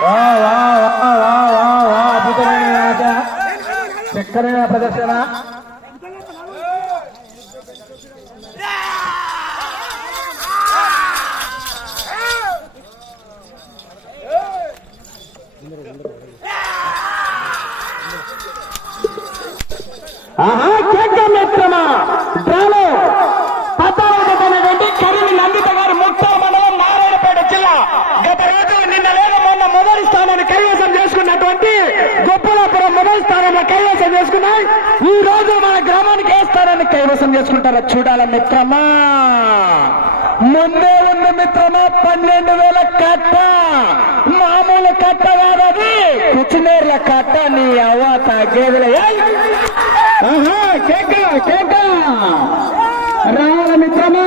వా అద్భుతమైన చక్కనైన ప్రదర్శన ఆహా మిత్రమా డ్రాలో పతాకమైనటువంటి కరిమి నందిత గారు ముక్తార్ మండలం నారాయణపేట జిల్లా గత రోజు నిన్న లేదా మొన్న మొదటి స్థానాన్ని కైవసం చేసుకున్నటువంటి గొప్పలాపురం మొదటి స్థానంలో కైవసం చేసుకున్నాయి. ఈ రోజు మన గ్రామానికి ఏ స్థానాన్ని కైవసం చేసుకుంటారో చూడాల మిత్రమా? ముందే ఉంది మిత్రమా పన్నెండు వేల కట్ట. మామూలు కట్ట కాదది కుచినేర్ల కట్ట నీ అవ్వ తగ్గేదిలే ఆహా కేక కేక. రావాల మిత్రమా?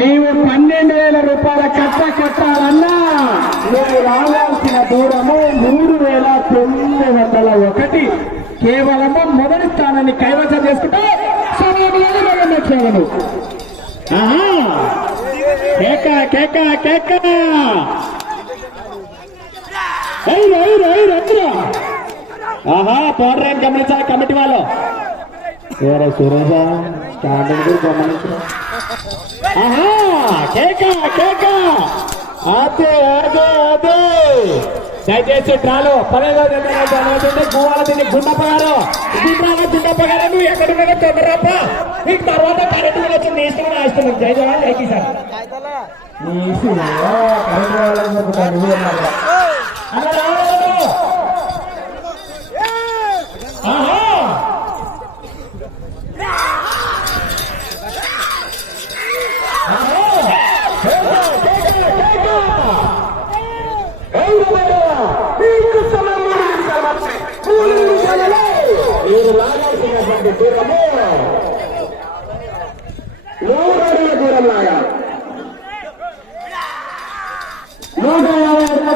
నీవు పన్నెండు వేల రూపాయల కట్ట కట్టాలన్నా. నువ్వు కేవలము మొదటి స్థానాన్ని కైవసం చేసుకుంటే సమయంలో వెళ్ళొచ్చాను కేక కేక కేక! ఆహా పోర్రాన్ని గమనించాలి కమిటీ వాళ్ళు? వేరే సురేష స్టాండింగ్ కూడా గమనించు ఆహా కేక కేక! అదే అదే అదే దయచేసి ట్రాలు పదహైదో గువ్వాల తిని గుండప్ప గారు. గుండ్రాల గుండప్ప గారు నువ్వు ఎక్కడ ఉన్నారో తొందరప్ప నీకు తర్వాత కరెంట్ బిల్ ఇష్టం జై జవాన్ జై కిసాన్.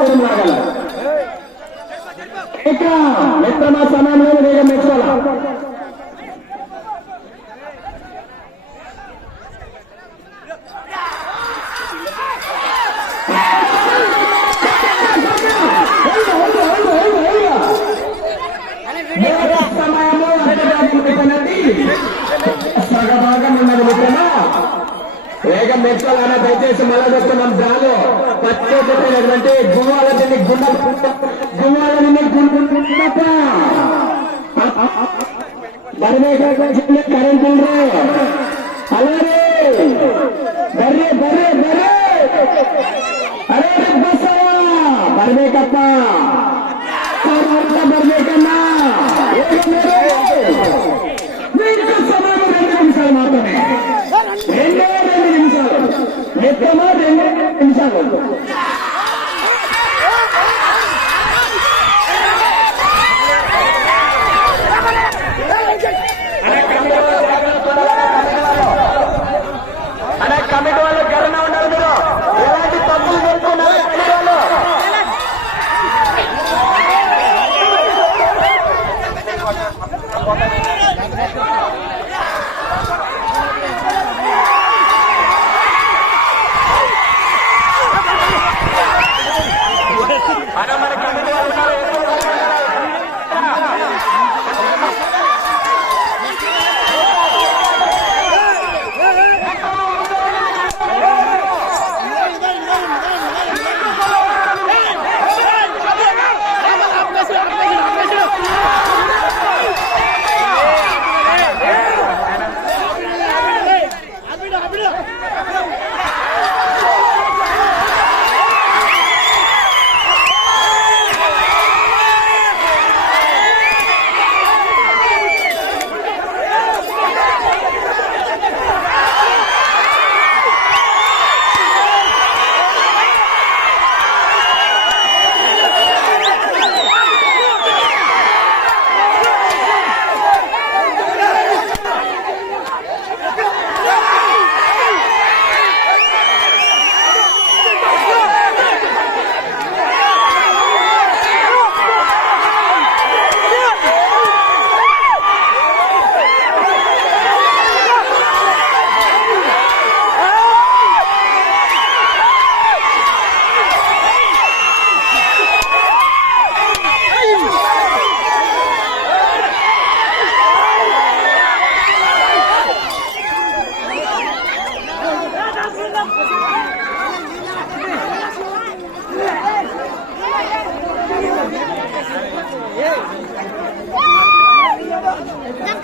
యాభై అడుగుల దూరం లాగాల ఇక మిత్రమా సమయంలో వేగం మెచ్చుకోవాలా సమయము అధికారులకి సగభాగం ఉన్నది మిత్రమా వేగం మెచ్చాలన్నా దయచేసి మళ్ళా చెప్తున్నాం దాలో ప్రత్యేకమైనటువంటి గువ్వాలని గుండ గువ్వాలని గుండప్ప బర్రే కరెంట్ అలాగే బర్రే బర్రే బర్రే. అరే బస్సా బర్రేకప్ప కప్ప.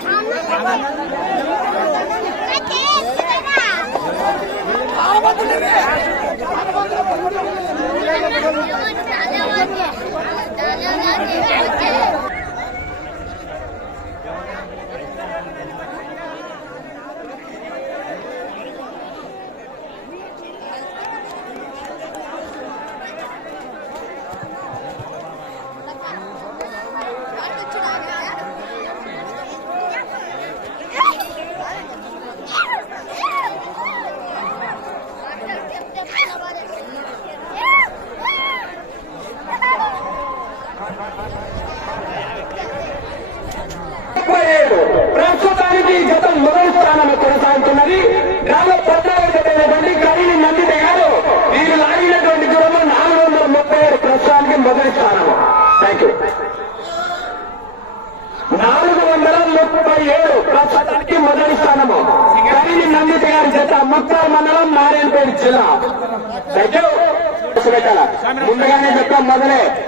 খাওয়া నాలుగు వందల ముప్పై ఏడు ప్రస్తుతానికి మొదటి స్థానము. కరిని నందిత గారి చేత ముక్తాల మండలం నారాయణపేట జిల్లా. ముందుగానే చెప్పాం మొదలే.